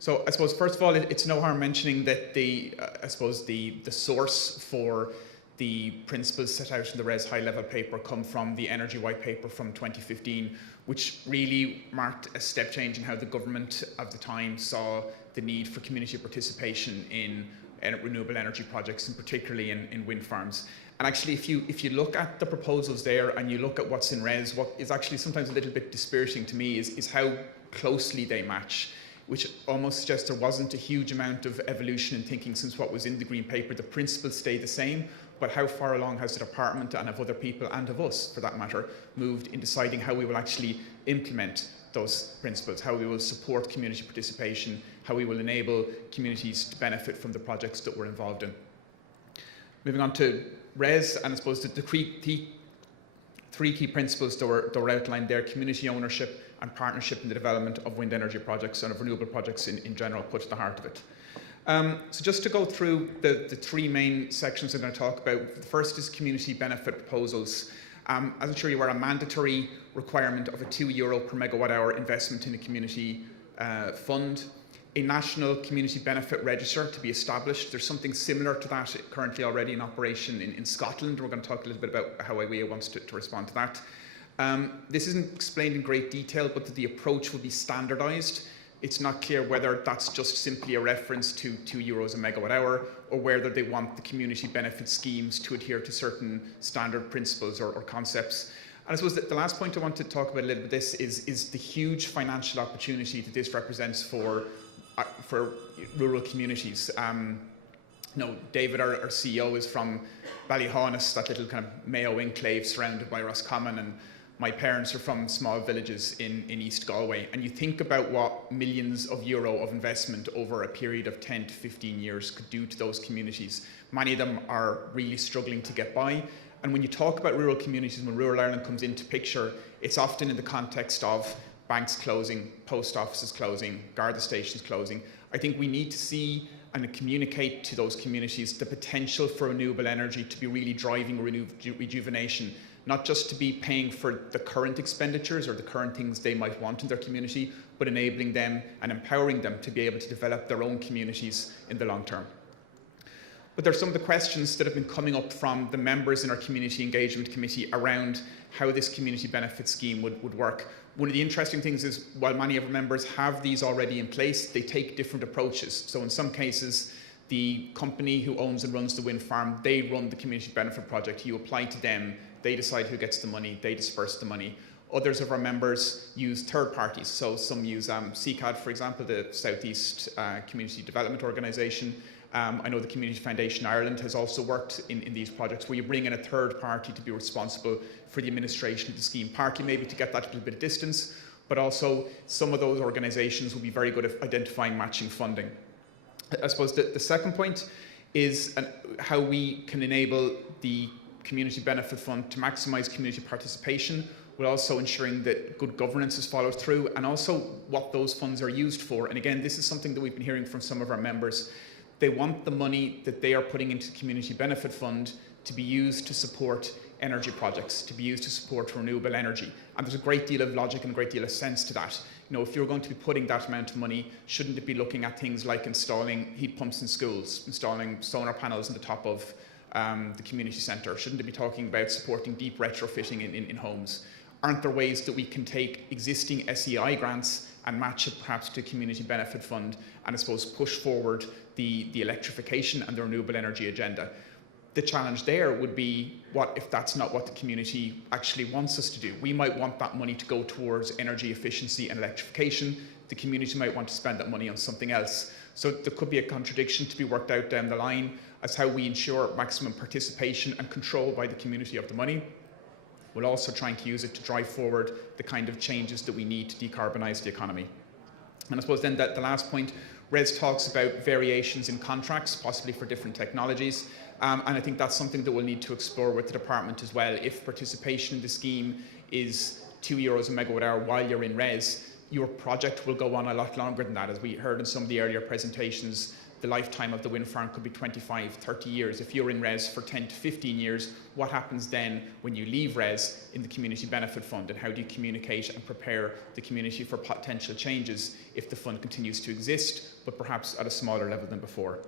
So I suppose, first of all, it's no harm mentioning that the source for the principles set out in the RES high-level paper come from the Energy White Paper from 2015, which really marked a step change in how the government of the time saw the need for community participation in renewable energy projects, and particularly in wind farms. And actually, if you look at the proposals there and you look at what's in RES, what is actually sometimes a little bit dispiriting to me is how closely they match, which almost suggests there wasn't a huge amount of evolution in thinking since what was in the Green Paper. The principles stay the same, but how far along has the department and of other people, and of us for that matter, moved in deciding how we will actually implement those principles, how we will support community participation, how we will enable communities to benefit from the projects that we're involved in. Moving on to RES, and I suppose the three key principles that were outlined there: community ownership and partnership in the development of wind energy projects and of renewable projects in general, put at the heart of it. So just to go through the three main sections I'm going to talk about. The first is community benefit proposals. As I'm sure you are, a mandatory requirement of a €2 per megawatt hour investment in a community fund, a national community benefit register to be established. There's something similar to that currently already in operation in Scotland. We're going to talk a little bit about how IWEA wants to respond to that. This isn't explained in great detail, but the approach will be standardised. It's not clear whether that's just simply a reference to €2 a megawatt hour, or whether they want the community benefit schemes to adhere to certain standard principles or concepts. And I suppose that the last point I want to talk about a little bit this is the huge financial opportunity that this represents for rural communities. David, our CEO, is from Ballyhaunis, that little kind of Mayo enclave surrounded by Roscommon, and my parents are from small villages in East Galway. And you think about what millions of euro of investment over a period of 10 to 15 years could do to those communities. Many of them are really struggling to get by. And when you talk about rural communities, when rural Ireland comes into picture, it's often in the context of banks closing, post offices closing, Garda stations closing. I think we need to see and communicate to those communities the potential for renewable energy to be really driving rejuvenation, not just to be paying for the current expenditures or the current things they might want in their community, but enabling them and empowering them to be able to develop their own communities in the long term. But there are some of the questions that have been coming up from the members in our Community Engagement Committee around how this community benefit scheme would work. One of the interesting things is, while many of our members have these already in place, they take different approaches. So in some cases, the company who owns and runs the wind farm, they run the community benefit project. You apply to them, they decide who gets the money, they disperse the money. Others of our members use third parties. So some use CCAD, for example, the South East Community Development Organisation. I know the Community Foundation Ireland has also worked in these projects where you bring in a third party to be responsible for the administration of the scheme, partly maybe to get that little bit of distance, but also some of those organisations will be very good at identifying matching funding. I suppose the second point is how we can enable the Community Benefit Fund to maximise community participation, while also ensuring that good governance is followed through, and also what those funds are used for. And again, this is something that we've been hearing from some of our members. They want the money that they are putting into the Community Benefit Fund to be used to support energy projects, to be used to support renewable energy. And there's a great deal of logic and a great deal of sense to that. If you're going to be putting that amount of money, shouldn't it be looking at things like installing heat pumps in schools, installing solar panels on the top of the community centre? Shouldn't it be talking about supporting deep retrofitting in homes? Aren't there ways that we can take existing SEI grants and match it perhaps to a community benefit fund, and I suppose push forward the electrification and the renewable energy agenda? The challenge there would be, what if that's not what the community actually wants us to do? We might want that money to go towards energy efficiency and electrification. The community might want to spend that money on something else. So there could be a contradiction to be worked out down the line as how we ensure maximum participation and control by the community of the money. We're also trying to use it to drive forward the kind of changes that we need to decarbonise the economy. And I suppose then that the last point, RES talks about variations in contracts, possibly for different technologies. And I think that's something that we'll need to explore with the department as well. If participation in the scheme is €2 a megawatt hour while you're in RES, your project will go on a lot longer than that. As we heard in some of the earlier presentations, the lifetime of the wind farm could be 25, 30 years. If you're in RES for 10 to 15 years, what happens then when you leave RES in the Community Benefit Fund, and how do you communicate and prepare the community for potential changes if the fund continues to exist, but perhaps at a smaller level than before?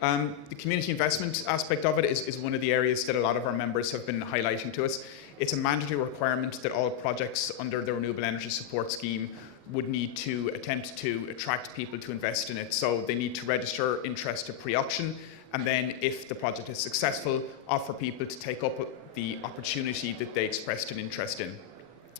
The community investment aspect of it is one of the areas that a lot of our members have been highlighting to us. It's a mandatory requirement that all projects under the Renewable Energy Support Scheme would need to attempt to attract people to invest in it. So they need to register interest at pre-auction, and then if the project is successful, offer people to take up the opportunity that they expressed an interest in.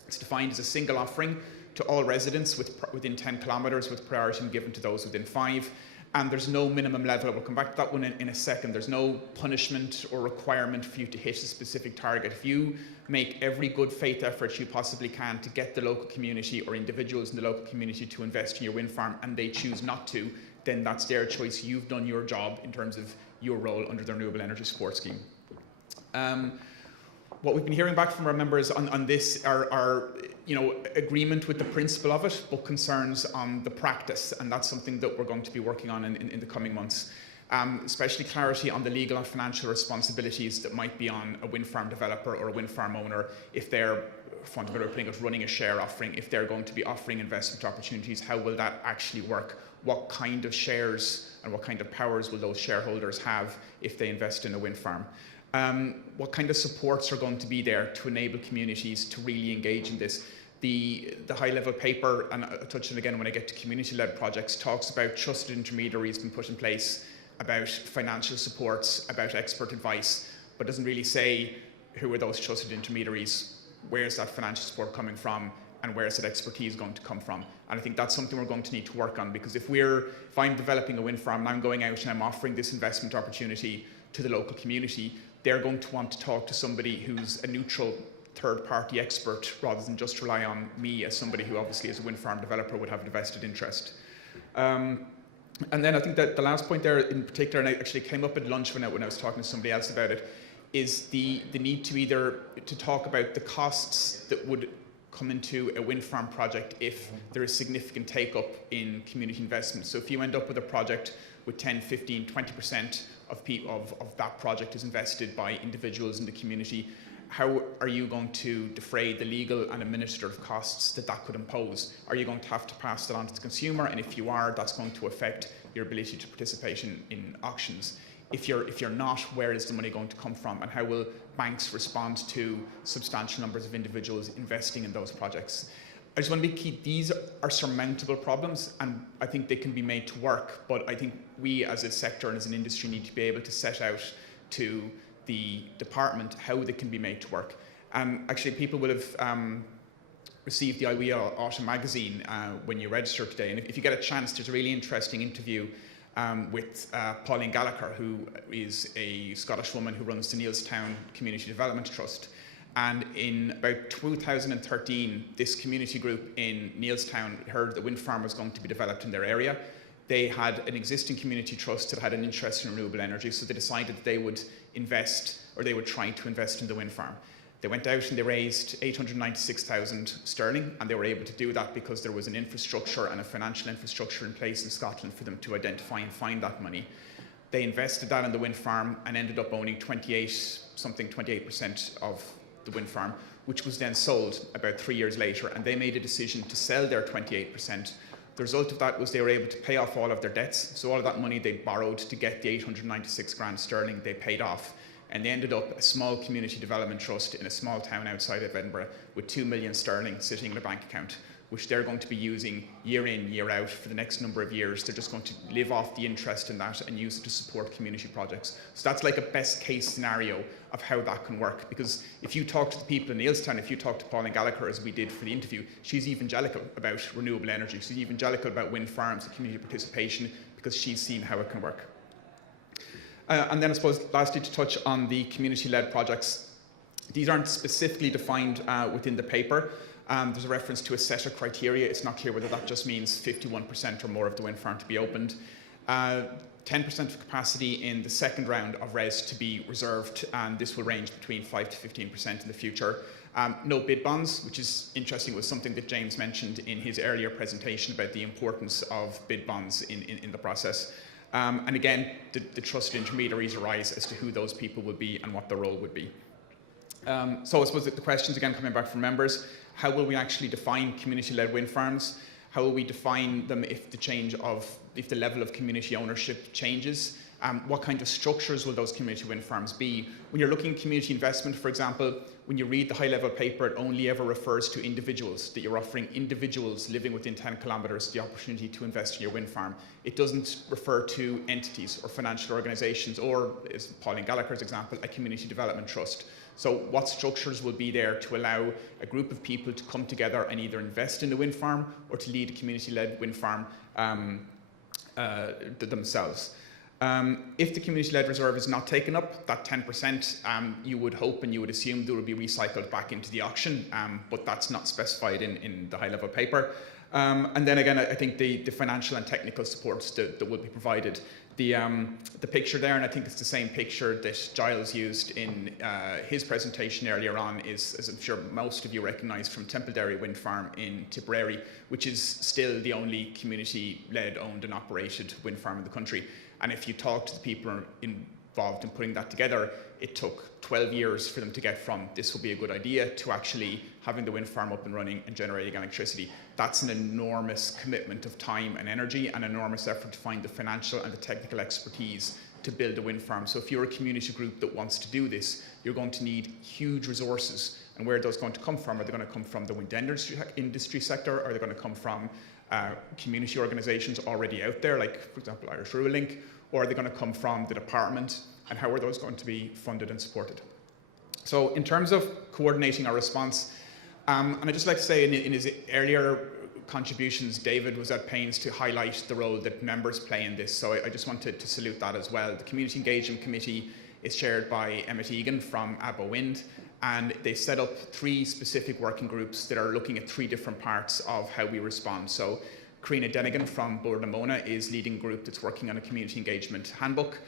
It's defined as a single offering to all residents within 10 kilometres, with priority given to those within 5. And there's no minimum level. We'll come back to that one in a second. There's no punishment or requirement for you to hit a specific target. If you make every good faith effort you possibly can to get the local community or individuals in the local community to invest in your wind farm, and they choose not to, then that's their choice. You've done your job in terms of your role under the Renewable Energy Support Scheme. What we've been hearing back from our members on this are agreement with the principle of it, but concerns on the practice, and that's something that we're going to be working on in the coming months. Especially clarity on the legal and financial responsibilities that might be on a wind farm developer or a wind farm owner if they're, for want of a better putting it, running a share offering, if they're going to be offering investment opportunities. How will that actually work? What kind of shares and what kind of powers will those shareholders have if they invest in a wind farm? What kind of supports are going to be there to enable communities to really engage in this? The high-level paper, and I'll touch on it again when I get to community-led projects, talks about trusted intermediaries being put in place, about financial supports, about expert advice, but doesn't really say who are those trusted intermediaries, where's that financial support coming from, and where's that expertise going to come from. And I think that's something we're going to need to work on, because if I'm developing a wind farm and I'm going out and I'm offering this investment opportunity to the local community, they're going to want to talk to somebody who's a neutral third-party expert rather than just rely on me as somebody who obviously as a wind farm developer would have a vested interest. And then I think that the last point there in particular, and I actually came up at lunch when I was talking to somebody else about it, is the need to talk about the costs that would come into a wind farm project if there is significant take-up in community investment. So if you end up with a project with 10, 15, 20% of that project is invested by individuals in the community, how are you going to defray the legal and administrative costs that could impose? Are you going to have to pass that on to the consumer? And if you are, that's going to affect your ability to participate in auctions. If you're not, where is the money going to come from? And how will banks respond to substantial numbers of individuals investing in those projects? I just want to be key. These are surmountable problems, and I think they can be made to work. But I think we as a sector and as an industry need to be able to set out to the department how they can be made to work. Actually, people will have received the IWEA Autumn magazine when you register today. And if you get a chance, there's a really interesting interview with Pauline Gallagher, who is a Scottish woman who runs the Neilstown Community Development Trust. And in about 2013, this community group in Neilstown heard that wind farm was going to be developed in their area. They had an existing community trust that had an interest in renewable energy, so they decided that they would invest, or they would try to invest in the wind farm. They went out and they raised 896,000 sterling, and they were able to do that because there was an infrastructure and a financial infrastructure in place in Scotland for them to identify and find that money. They invested that in the wind farm and ended up owning 28% of the wind farm, which was then sold about 3 years later, and they made a decision to sell their 28%. The result of that was they were able to pay off all of their debts. So all of that money they borrowed to get the 896 grand sterling, they paid off. And they ended up a small community development trust in a small town outside of Edinburgh with 2 million sterling sitting in a bank account, which they're going to be using year in, year out for the next number of years. They're just going to live off the interest in that and use it to support community projects. So that's like a best case scenario of how that can work. Because if you talk to the people in Neilstown, if you talk to Pauline Gallagher, as we did for the interview, she's evangelical about renewable energy. She's evangelical about wind farms and community participation because she's seen how it can work. And then I suppose lastly to touch on the community-led projects. These aren't specifically defined within the paper. There's a reference to a set of criteria. It's not clear whether that just means 51% or more of the wind farm to be opened. 10% of capacity in the second round of RES to be reserved, and this will range between 5 to 15% in the future. No bid bonds, which is interesting, was something that James mentioned in his earlier presentation about the importance of bid bonds in the process. And again, the trusted intermediaries arise as to who those people would be and what their role would be. So I suppose that the questions, again, coming back from members, how will we actually define community-led wind farms? How will we define them if the level of community ownership changes? What kind of structures will those community wind farms be? When you're looking at community investment, for example, when you read the high-level paper, it only ever refers to individuals, that you're offering individuals living within 10 kilometres the opportunity to invest in your wind farm. It doesn't refer to entities or financial organisations or, as Pauline Gallagher's example, a community development trust. So what structures will be there to allow a group of people to come together and either invest in a wind farm or to lead a community-led wind farm themselves? If the community-led reserve is not taken up, that 10%, you would hope and you would assume there would be recycled back into the auction, but that's not specified in the high-level paper. And then again, I think the financial and technical supports that will be provided. The picture there, and I think it's the same picture that Giles used in his presentation earlier on, is, as I'm sure most of you recognise, from Tipperary Wind Farm in Tipperary, which is still the only community-led, owned and operated wind farm in the country. And if you talk to the people involved in putting that together, it took 12 years for them to get from this will be a good idea to actually having the wind farm up and running and generating electricity. That's an enormous commitment of time and energy and an enormous effort to find the financial and the technical expertise to build a wind farm. So if you're a community group that wants to do this, you're going to need huge resources. And where are those going to come from? Are they going to come from the wind industry sector? Are they going to come from community organisations already out there, like, for example, Irish Rural Link? Or are they going to come from the department? And how are those going to be funded and supported? So in terms of coordinating our response, and I'd just like to say in his earlier contributions, David was at pains to highlight the role that members play in this. So I just wanted to salute that as well. The Community Engagement Committee is chaired by Emmett Egan from ABBA Wind, and they set up 3 specific working groups that are looking at 3 different parts of how we respond. So Karina Denigan from Bord is leading a group that's working on a community engagement handbook.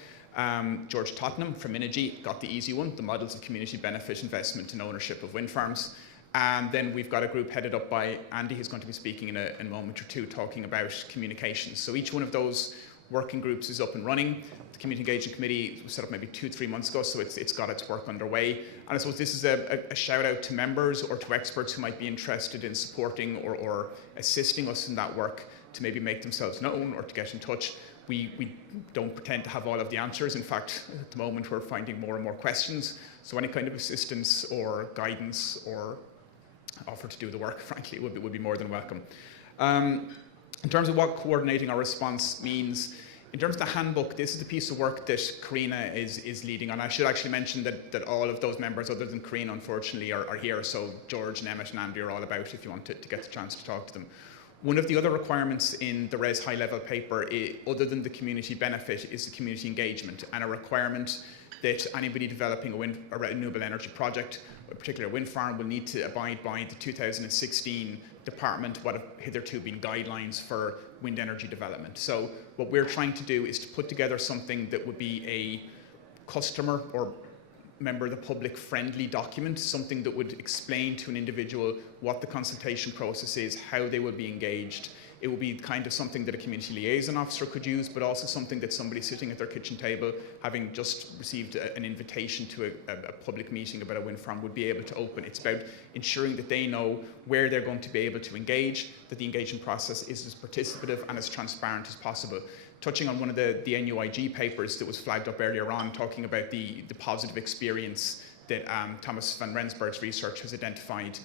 George Tottenham from Inigi got the easy one, the models of community benefit, investment and ownership of wind farms. And then we've got a group headed up by Andy, who's going to be speaking in a moment or two, talking about communications. So each one of those working groups is up and running. The Community Engagement Committee was set up maybe 2-3 months ago, so it's got its work underway. And I suppose this is a shout out to members or to experts who might be interested in supporting or assisting us in that work to maybe make themselves known or to get in touch. We don't pretend to have all of the answers. In fact, at the moment, we're finding more and more questions. So any kind of assistance or guidance or offer to do the work, frankly, would be more than welcome. In terms of what coordinating our response means, in terms of the handbook, this is the piece of work that Karina is leading on. I should actually mention that all of those members, other than Karina, unfortunately, are here. So George and Emmett and Andy are all about if you want to get the chance to talk to them. One of the other requirements in the RES high-level paper, other than the community benefit, is the community engagement, and a requirement that anybody developing a renewable energy project, a particular wind farm, will need to abide by the 2016 department, what have hitherto been guidelines for wind energy development. So what we're trying to do is to put together something that would be a customer or member of the public friendly document, something that would explain to an individual what the consultation process is, how they will be engaged. It would be kind of something that a community liaison officer could use, but also something that somebody sitting at their kitchen table, having just received an invitation to a public meeting about a wind farm, would be able to open. It's about ensuring that they know where they're going to be able to engage, that the engagement process is as participative and as transparent as possible. Touching on one of the NUIG papers that was flagged up earlier on, talking about the positive experience that Thomas van Rensburg's research has identified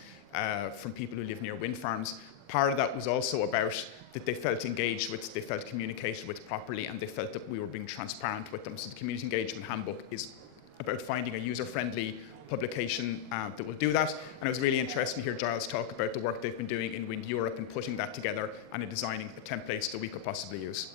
from people who live near wind farms. Part of that was also about that they felt engaged with, they felt communicated with properly, and they felt that we were being transparent with them. So the Community Engagement Handbook is about finding a user-friendly publication that will do that. And it was really interesting to hear Giles talk about the work they've been doing in Wind Europe and putting that together and in designing the templates that we could possibly use.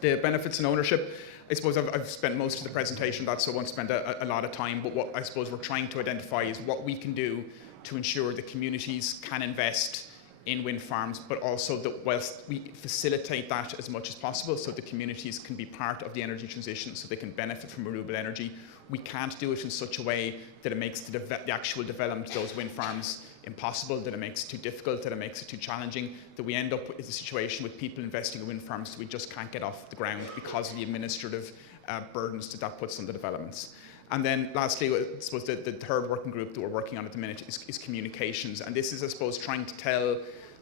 The benefits and ownership, I suppose I've spent most of the presentation on that, so I won't spend a lot of time, but what I suppose we're trying to identify is what we can do to ensure that communities can invest in wind farms, but also that whilst we facilitate that as much as possible so the communities can be part of the energy transition, so they can benefit from renewable energy, we can't do it in such a way that it makes the actual development of those wind farms impossible, that it makes it too difficult, that it makes it too challenging, that we end up with a situation with people investing in wind farms that we just can't get off the ground because of the administrative burdens that puts on the developments. And then lastly, I suppose the third working group that we're working on at the minute is communications. And this is, I suppose, trying to tell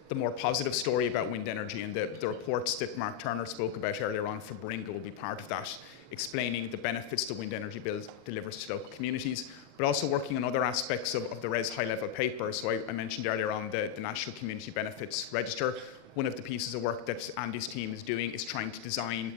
the more positive story about wind energy, and the reports that Mark Turner spoke about earlier on for Baringa will be part of that, explaining the benefits the wind energy bill delivers to local communities, but also working on other aspects of the RES high-level paper. So I mentioned earlier on the National Community Benefits Register. One of the pieces of work that Andy's team is doing is trying to design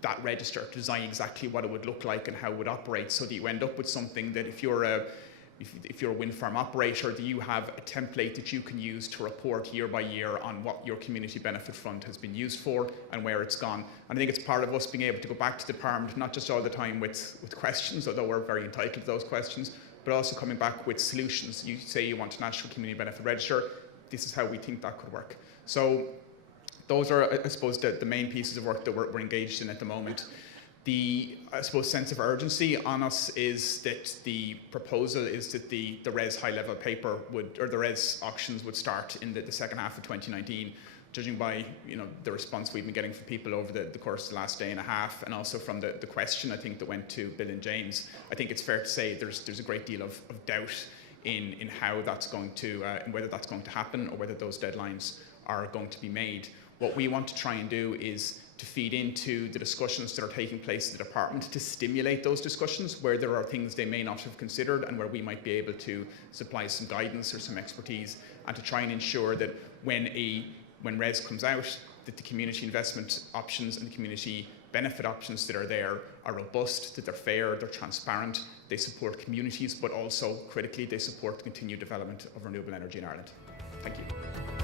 that register, to design exactly what it would look like and how it would operate, so that you end up with something that if you're a wind farm operator, that you have a template that you can use to report year by year on what your community benefit fund has been used for and where it's gone. And I think it's part of us being able to go back to the Parliament, not just all the time with questions, although we're very entitled to those questions, but also coming back with solutions. You say you want a National Community Benefit Register, this is how we think that could work. So those are, I suppose, the main pieces of work that we're engaged in at the moment. The, I suppose, sense of urgency on us is that the proposal is that the RES high-level paper would, or the RES auctions would start in the second half of 2019, judging by the response we've been getting from people over the course of the last day and a half, and also from the question I think that went to Bill and James. I think it's fair to say there's a great deal of doubt in how that's going to, and whether that's going to happen or whether those deadlines are going to be made. What we want to try and do is to feed into the discussions that are taking place in the department, to stimulate those discussions where there are things they may not have considered and where we might be able to supply some guidance or some expertise, and to try and ensure that when RES comes out, that the community investment options and the community benefit options that are there are robust, that they're fair, they're transparent, they support communities, but also critically they support the continued development of renewable energy in Ireland. Thank you.